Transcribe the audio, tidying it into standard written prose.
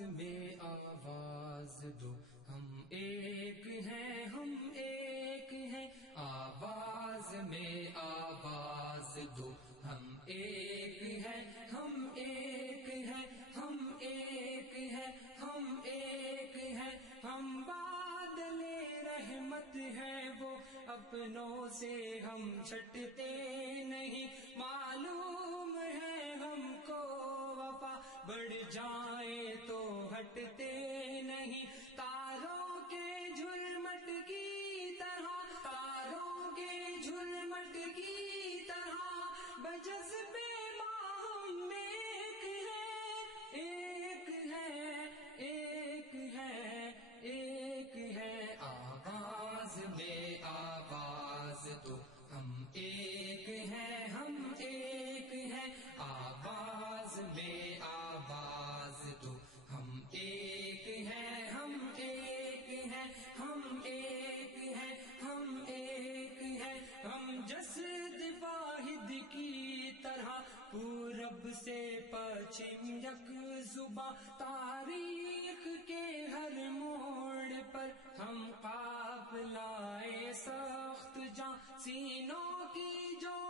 میں آواز دو، ہم ایک ہیں، ہم ایک ہیں، آواز میں آواز دو، ہم ایک ہیں، ہم ایک ہیں، ہم ایک ہیں، ہم ایک ہیں، ہم بادل رحمت ہیں وہ اپنوں سے ہم چھٹتے نہیں، معلوم ہے ہم کو وفا بڑھ جائے تو ہٹتے نہیں، تاروں کے جھلمٹ کی طرح، تاروں کے جھلمٹ کی طرح بجذبے ہم ایک ہے، ایک ہے، ایک ہے، آواز میں آواز دو، ہم ایک ہیں، ہم ایک ہیں، آواز میں آواز دو، ہم ایک ہیں، ہم ایک ہیں، ہم ایک ہیں، ہم ایک ہیں، ہم جسد واحد کی طرح پورب سے پچھم یک زباں، تاریخ کے ہر موڑ پر ہم قافلہ سخت جاں، سینوں کی جو